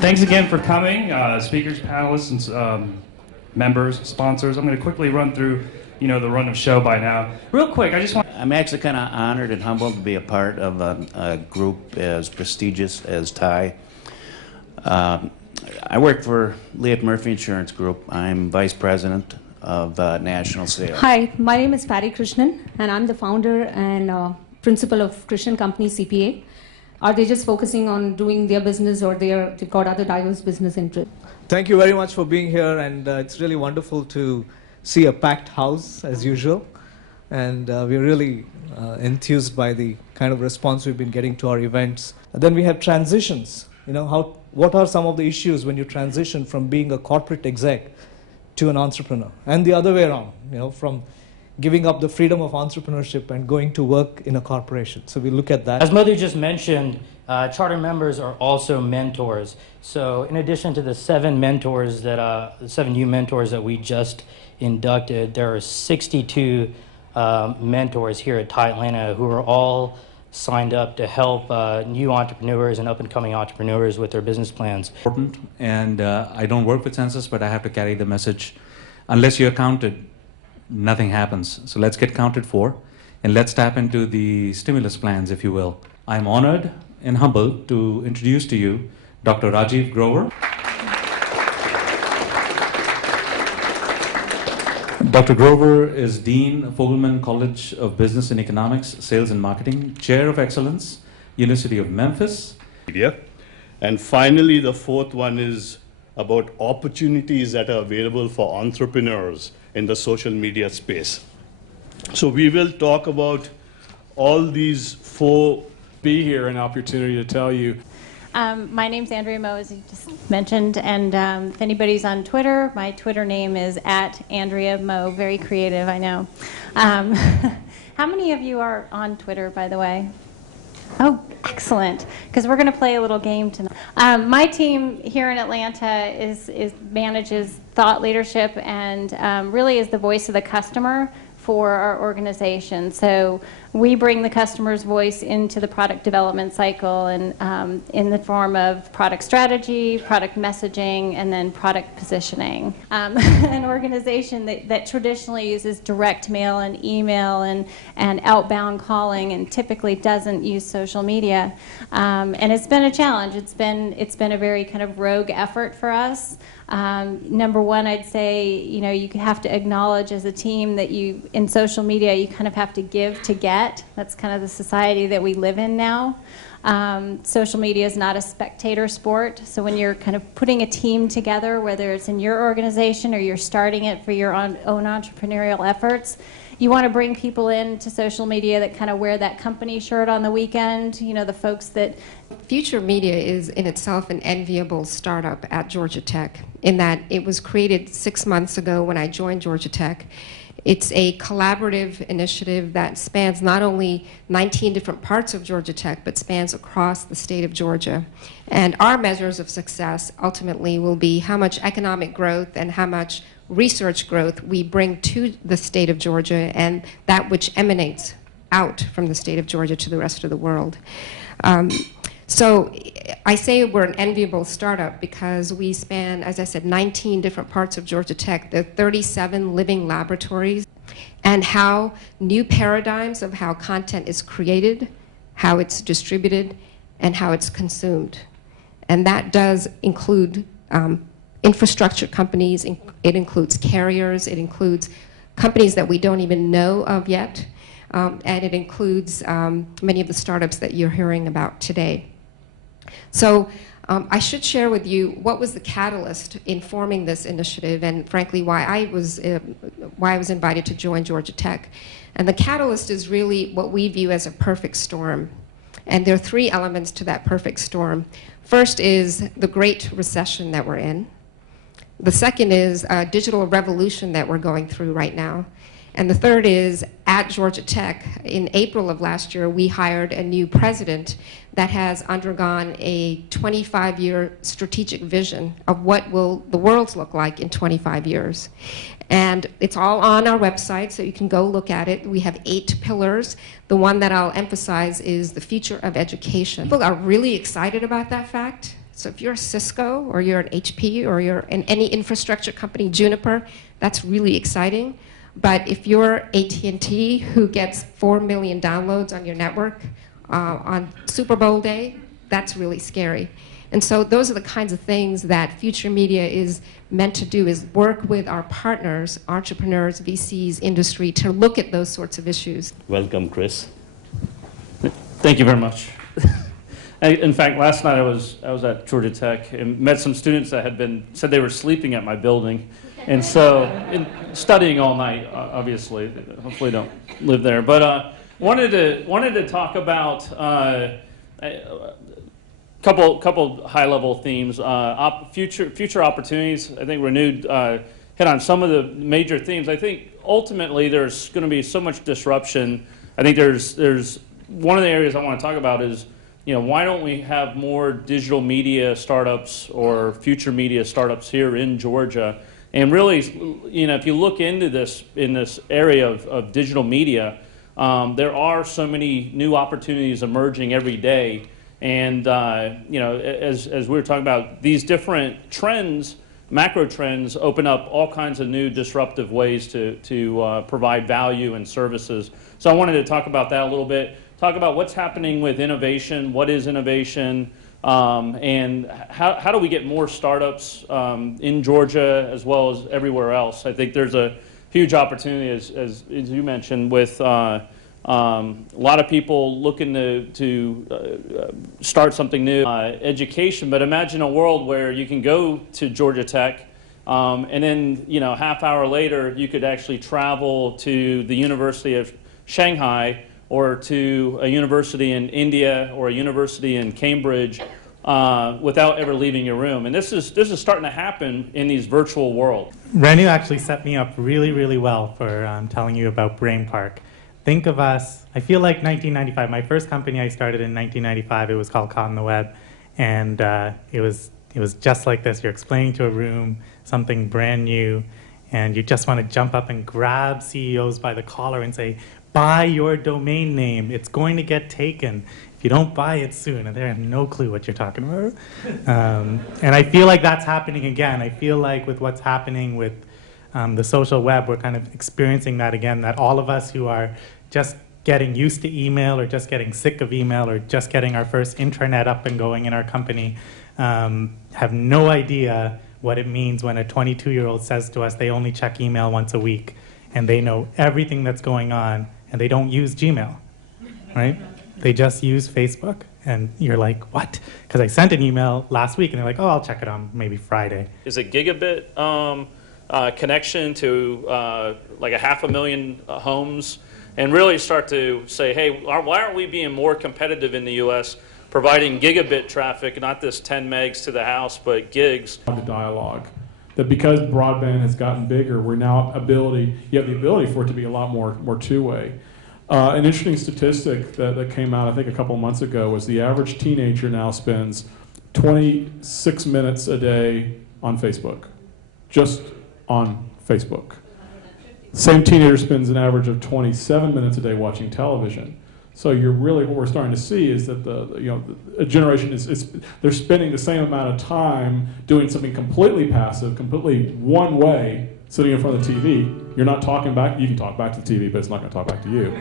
Thanks again for coming, speakers, panelists, and members, sponsors. I'm going to quickly run through, the run of show by now. Real quick, I'm actually kind of honored and humbled to be a part of a group as prestigious as TiE. I work for Leah Murphy Insurance Group. I'm vice president of national sales. Hi, my name is Pari Krishnan, and I'm the founder and principal of Krishnan Company CPA. Are they just focusing on doing their business, or they've got other diverse business interests? Thank you very much for being here, and it's really wonderful to see a packed house as usual. And we're really enthused by the kind of response we've been getting to our events. And then we have transitions. What are some of the issues when you transition from being a corporate exec to an entrepreneur? And the other way around, from giving up the freedom of entrepreneurship and going to work in a corporation. So we look at that. As Madhu just mentioned, charter members are also mentors. So in addition to the 7 mentors the 7 new mentors that we just inducted, there are 62 mentors here at TiE-Atlanta who are all signed up to help new entrepreneurs and up-and-coming entrepreneurs with their business plans. And I don't work with census, but I have to carry the message. Unless you're counted, nothing happens. So let's get counted for, and let's tap into the stimulus plans, if you will. I'm honored and humbled to introduce to you Dr. Rajiv Grover. Dr. Grover is Dean of Fogelman College of Business and Economics, Sales and Marketing, Chair of Excellence, University of Memphis. And finally, the fourth one is about opportunities that are available for entrepreneurs in the social media space. So we will talk about all these 4. Be here, an opportunity to tell you. My name's Andrea Moe, as you just mentioned, and if anybody's on Twitter, my Twitter name is @AndreaMoe. Very creative, I know. How many of you are on Twitter, by the way? Oh, excellent, because we're going to play a little game tonight. My team here in Atlanta manages thought leadership and really is the voice of the customer for our organization. So we bring the customer's voice into the product development cycle, and in the form of product strategy, product messaging, and then product positioning. An organization that traditionally uses direct mail and email and outbound calling, and typically doesn't use social media. And it's been a challenge. It's been a very kind of rogue effort for us. Number one, I'd say, you have to acknowledge as a team that in social media, you kind of have to give to get. That's kind of the society that we live in now. Social media is not a spectator sport. So when you're kind of putting a team together, whether it's in your organization or you're starting it for your own entrepreneurial efforts, you want to bring people into social media that kind of wear that company shirt on the weekend, the folks that... Future Media is in itself an enviable startup at Georgia Tech, in that it was created 6 months ago when I joined Georgia Tech. It's a collaborative initiative that spans not only 19 different parts of Georgia Tech, but spans across the state of Georgia. And our measures of success ultimately will be how much economic growth and how much research growth we bring to the state of Georgia, and that which emanates out from the state of Georgia to the rest of the world. So I say we're an enviable startup because we span, as I said, 19 different parts of Georgia Tech. There are 37 living laboratories, and how new paradigms of how content is created, how it's distributed, and how it's consumed. And that does include infrastructure companies, it includes carriers, it includes companies that we don't even know of yet, and it includes many of the startups that you're hearing about today. So I should share with you what was the catalyst in forming this initiative, and frankly, why I was invited to join Georgia Tech. And the catalyst is really what we view as a perfect storm. And there are three elements to that perfect storm. First is the Great Recession that we're in. The second is a digital revolution that we're going through right now. And the third is, at Georgia Tech, in April of last year, we hired a new president that has undergone a 25-year strategic vision of what will the world look like in 25 years. And it's all on our website, so you can go look at it. We have 8 pillars. The one that I'll emphasize is the future of education. People are really excited about that fact. So if you're a Cisco, or you're an HP, or you're in any infrastructure company, Juniper, that's really exciting. But if you're AT&T, who gets 4 million downloads on your network on Super Bowl day, that's really scary. And so those are the kinds of things that Future Media is meant to do, is work with our partners, entrepreneurs, VCs, industry, to look at those sorts of issues. Welcome, Chris. Thank you very much. In fact, last night I was at Georgia Tech and met some students that said they were sleeping at my building. And so, studying all night, obviously, hopefully don't live there. But wanted to talk about a couple high-level themes. Future opportunities. I think Renewed hit on some of the major themes. I think ultimately there's going to be so much disruption. I think there's one of the areas I want to talk about is, why don't we have more digital media startups or future media startups here in Georgia? And really, if you look into this in this area of digital media, there are so many new opportunities emerging every day. And as we were talking about, these different trends, macro trends, open up all kinds of new disruptive ways to provide value and services. So I wanted to talk about that a little bit. Talk about what's happening with innovation. What is innovation? And how do we get more startups in Georgia as well as everywhere else? I think there's a huge opportunity, as you mentioned, with a lot of people looking to start something new. Education, but imagine a world where you can go to Georgia Tech and then half hour later you could actually travel to the University of Shanghai or to a university in India or a university in Cambridge without ever leaving your room. And this is starting to happen in these virtual worlds. Renu actually set me up really, really well for telling you about Brain Park. Think of us, I feel like 1995, my first company I started in 1995, it was called Caught on the Web. And it was just like this. You're explaining to a room something brand new, and you just want to jump up and grab CEOs by the collar and say, buy your domain name. It's going to get taken if you don't buy it soon. And they have no clue what you're talking about. And I feel like that's happening again. I feel like with what's happening with the social web, we're kind of experiencing that again, that all of us who are just getting used to email or just getting sick of email or just getting our first intranet up and going in our company have no idea what it means when a 22-year-old says to us they only check email once a week and they know everything that's going on and they don't use Gmail, right? They just use Facebook. And you're like, what? Because I sent an email last week and they're like, oh, I'll check it on maybe Friday. Is a gigabit connection to like 500,000 homes, and really start to say, hey, why aren't we being more competitive in the U.S. providing gigabit traffic, not this 10 megs to the house, but gigs? The dialogue. That because broadband has gotten bigger, you have the ability for it to be a lot more two-way. An interesting statistic that came out, I think, a couple of months ago was the average teenager now spends 26 minutes a day on Facebook, just on Facebook. Same teenager spends an average of 27 minutes a day watching television. So what we're starting to see is that a generation they're spending the same amount of time doing something completely passive, completely one way, sitting in front of the TV. You're not talking back. You can talk back to the TV, but it's not going to talk back to you.